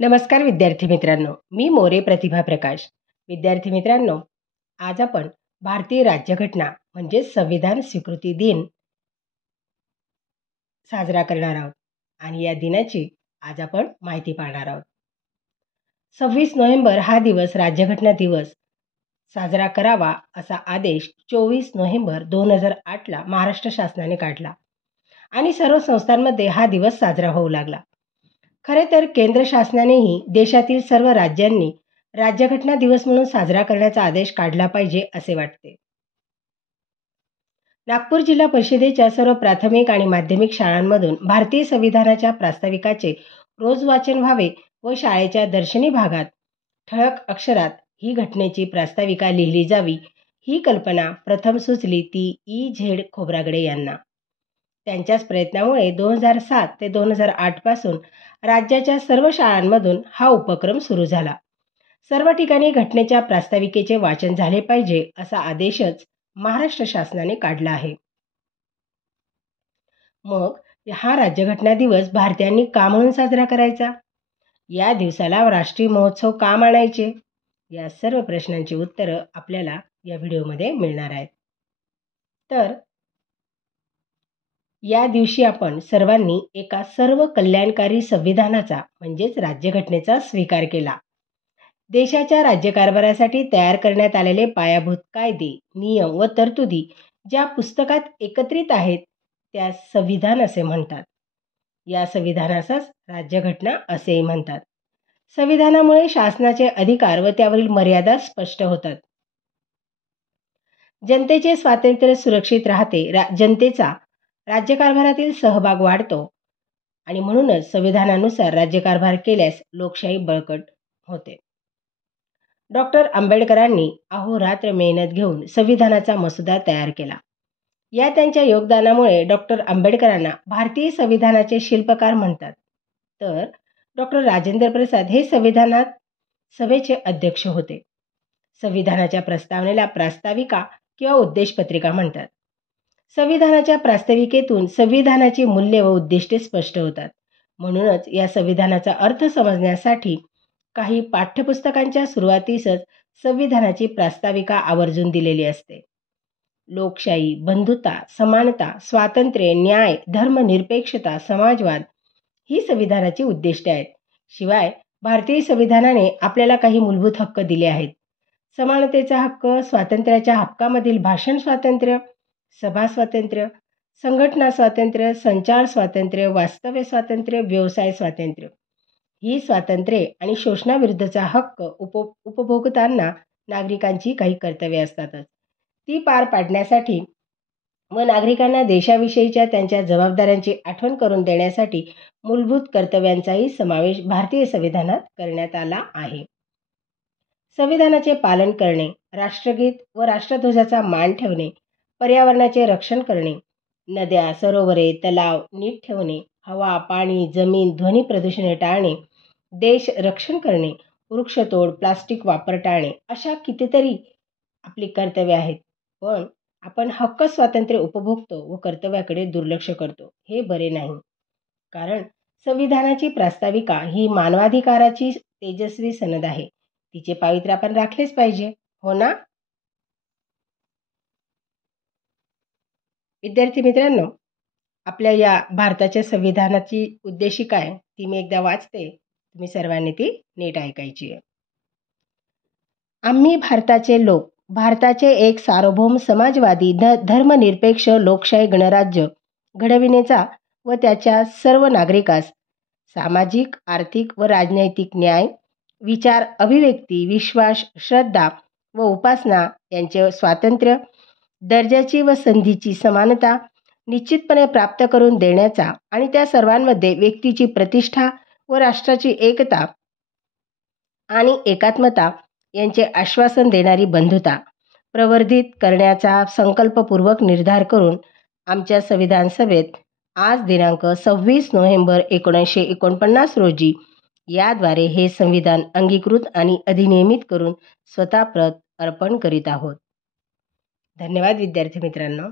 नमस्कार विद्यार्थी मित्रांनो, मी मोरे प्रतिभा प्रकाश. विद्यार्थी मित्रांनो, आज आपण भारतीय राज्यघटना म्हणजे संविधान स्वीकृती दिन साजरा करणार आहोत आणि या दिनाची आज आपण माहिती पाहणार आहोत. 26 नोव्हेंबर हा दिवस राज्यघटना दिवस साजरा करावा असा आदेश 24 नोव्हेंबर 2008ला महाराष्ट्र शासनाने काढला आणि सर्व संस्थांमध्ये हा दिवस साजरा होऊ लागला. खरे तर केंद्र शासनानेही देशातील सर्व राज्यांनी राज्यघटना दिवस म्हणून साजरा करण्याचा आदेश काढला पाहिजे असे वाटते. नागपूर जिल्हा परिषदेच्या सर्व प्राथमिक आणि माध्यमिक शाळांमधून भारतीय संविधानाच्या प्रास्ताविकाचे रोज वाचन व्हावे व शाळेच्या दर्शनी भागात ठळक अक्षरात ही घटनेची प्रास्ताविका लिहिली जावी, ही कल्पना प्रथम सुचली ती E.Z. खोब्रागडे यांना. त्यांच्याच प्रयत्नामुळे 2007 ते 2008 पासून राज्याच्या सर्व शाळांमधून हा उपक्रम सुरू झाला. सर्व ठिकाणी घटनेच्या प्रास्ताविकेचे वाचन झाले पाहिजे असा आदेशच महाराष्ट्र शासनाने काढला आहे. मग हा राज्यघटना दिवस भारतीयांनी का म्हणून साजरा करायचा? या दिवसाला राष्ट्रीय महोत्सव का मानायचे? या सर्व प्रश्नांची उत्तरं आपल्याला या व्हिडिओमध्ये मिळणार आहेत. तर या दिवशी आपण सर्वांनी एका सर्व कल्याणकारी संविधानाचा म्हणजेच राज्यघटनेचा स्वीकार केला. देशाच्या राज्यकारभारासाठी तयार करण्यात आलेले पायाभूत कायदे, नियम व तरतुदी ज्या पुस्तकात एकत्रित आहेत त्या संविधान असे म्हणतात. या संविधानाचाच राज्यघटना असेही म्हणतात. संविधानामुळे शासनाचे अधिकार व त्यावरील मर्यादा स्पष्ट होतात. जनतेचे स्वातंत्र्य सुरक्षित राहते. जनतेचा राज्यकारभारातील सहभाग वाढतो आणि म्हणूनच संविधानानुसार राज्यकारभार केल्यास लोकशाही बळकट होते. डॉक्टर आंबेडकरांनी अहोरात्र मेहनत घेऊन संविधानाचा मसुदा तयार केला. या त्यांच्या योगदानामुळे डॉक्टर आंबेडकरांना भारतीय संविधानाचे शिल्पकार म्हणतात. तर डॉक्टर राजेंद्र प्रसाद हे संविधानात सभेचे अध्यक्ष होते. संविधानाच्या प्रस्तावनेला प्रास्ताविका किंवा उद्देशपत्रिका म्हणतात. संविधानाच्या प्रास्ताविकेतून संविधानाची मूल्ये व उद्दिष्टे स्पष्ट होतात. म्हणूनच या संविधानाचा अर्थ समजण्यासाठी काही पाठ्यपुस्तकांच्या सुरुवातीसच संविधानाची प्रास्ताविका आवर्जून दिलेली असते. लोकशाही, बंधुता, समानता, स्वातंत्र्य, न्याय, धर्मनिरपेक्षता, समाजवाद ही संविधानाची उद्दिष्टे आहेत. शिवाय भारतीय संविधानाने आपल्याला काही मूलभूत हक्क दिले आहेत. समानतेचा हक्क, स्वातंत्र्याच्या हक्कामधील भाषण स्वातंत्र्य, सभा स्वातंत्र्य, संघटना स्वातंत्र्य, संचार स्वातंत्र्य, वास्तव्य स्वातंत्र्य, व्यवसाय स्वातंत्र्य ही स्वातंत्र्ये आणि शोषणाविरुद्धचा हक्क उपभोगताना नागरिकांची काही कर्तव्ये असतातच. ती पार पाडण्यासाठी व नागरिकांना देशाविषयीच्या त्यांच्या जबाबदाऱ्यांची आठवण करून देण्यासाठी मूलभूत कर्तव्यांचाही समावेश भारतीय संविधानात करण्यात आला आहे. संविधानाचे पालन करणे, राष्ट्रगीत व राष्ट्रध्वजाचा मान ठेवणे, पर्यावरणाचे रक्षण करणे, नद्या, सरोवरे, तलाव नीट ठेवणे, हवा, पाणी, जमीन, ध्वनी प्रदूषण टाळणे, देश रक्षण करणे, वृक्षतोड, प्लास्टिक वापर टाळणे अशा कितीतरी आपली कर्तव्ये आहेत. पण आपण हक्क स्वातंत्र्य उपभोगतो व कर्तव्याकडे दुर्लक्ष करतो. हे बरे नाही. कारण संविधानाची प्रास्ताविका ही मानवाधिकाराची तेजस्वी सनद आहे. तिचे पावित्र्य आपण राखलेच पाहिजे, हो ना? विद्यार्थी मित्रांनो, आपल्या या भारताच्या संविधानाची उद्देशिका आहे ती मी एकदा वाचते, तुम्ही सर्वांनी ती नीट ऐकायची आहे. आम्ही भारताचे लोक, भारताचे एक सार्वभौम समाजवादी धर्मनिरपेक्ष लोकशाही गणराज्य घडविण्याचा व त्याच्या सर्व नागरिकास सामाजिक, आर्थिक व राजनैतिक न्याय, विचार अभिव्यक्ती, विश्वास, श्रद्धा व उपासना यांचे स्वातंत्र्य, दर्जाची व संधीची समानता निश्चितपणे प्राप्त करून देण्याचा आणि त्या सर्वांमध्ये व्यक्तीची प्रतिष्ठा व राष्ट्राची एकता आणि एकात्मता यांचे आश्वासन देणारी बंधुता प्रवर्धित करण्याचा संकल्पपूर्वक निर्धार करून आमच्या संविधान सभेत आज दिनांक 26 नोव्हेंबर 1949 रोजी याद्वारे हे संविधान अंगीकृत आणि अधिनियमित करून स्वतः प्रत अर्पण करीत आहोत. धन्यवाद विद्यार्थी मित्रांनो.